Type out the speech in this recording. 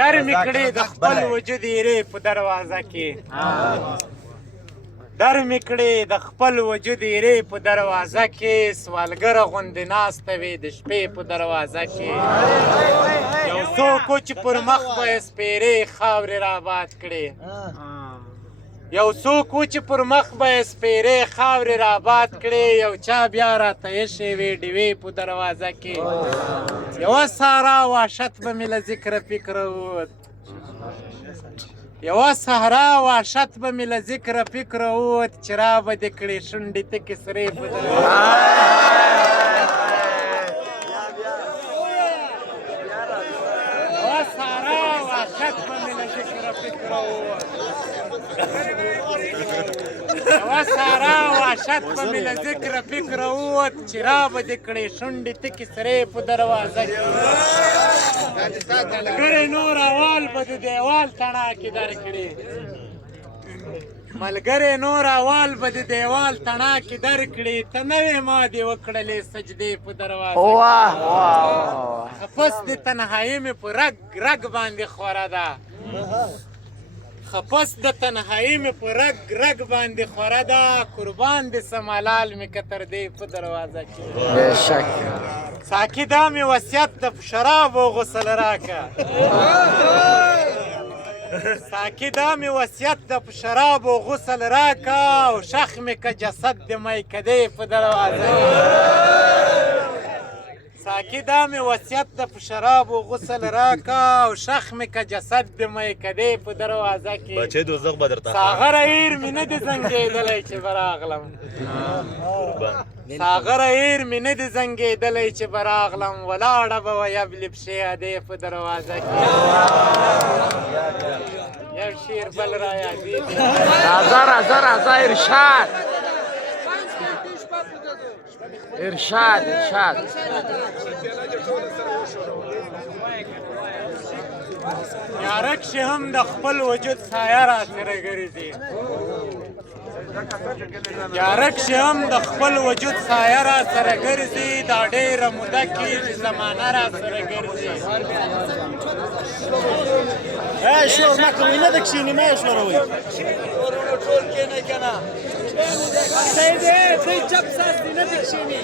در مې کړې د خپل وجود ایرې په دروازه کې در مې کړې د خپل وجود ایرې په دروازه کې سوالګره غوندې ناسته وې د شپې په دروازه کې یو څوک و چې پر مخ به یې سپېرې خاورې راباد کړې یو څوک و چې پر مخ به یې سپېرې خاورې راباد کړې یو چا بیا راته ایښې وې ډیوې په دروازه کې یوه سهارا وحشت به مې له ذکره فکره ووت یوه صحرا وحشت به مې له ذکره فکره ووت چې را به دې کړې شونډې تکې سرې په یوه صحرا وحشت به مې له ذکره فکره ووت یوه صحرا وحشت به مې له ذکره فکره ووت چې را به دې کړې شونډې تکې سرې په دروازه کې ملګری نور اول به د دیوال تڼاکې درکړې ملګری نور اول به د دیوال تڼاکې درکړې ته نه وې ما دې وکړلې سجدې په دروازه خپس د تنهایي مې په رګ رګ باندې خوره ده خپس د تنهایي مې په رګ رګ باندې خوره ده قربان دې سمالال مې که تر دې په دروازه کې ساقي دا مې وصیت د شرابو غسل راکه ساقي دا مې وصیت د شرابو غسل راکه او شخ مې که جسد د میکدې په دروازه کې ساقي دا مې وصیت د شرابو غسل راکه او شخ مې که جسد د میکدې په دروازه کې ساغره ایر مې نه دي زنګېدلی چې به راغلم ساغره ایر مې نه دي زنګېدلی چې به راغلم ولاړه به وه یبلې پښې ادې په دروازه کې یو شعر بل را یادېږي راځه ارشاد ارشاد یارک چې هم د خپل وجود سایه را سره ګرځي یارک چې هم د خپل وجود سایه را سره ګرځي دا ډېره موده کېږي زمانه را سره ګرځي شور مه کوئ نه ده کښېني مه یې شوروئ ټول کښېنئ که نه دی چپ ساست دی نه دې کښېني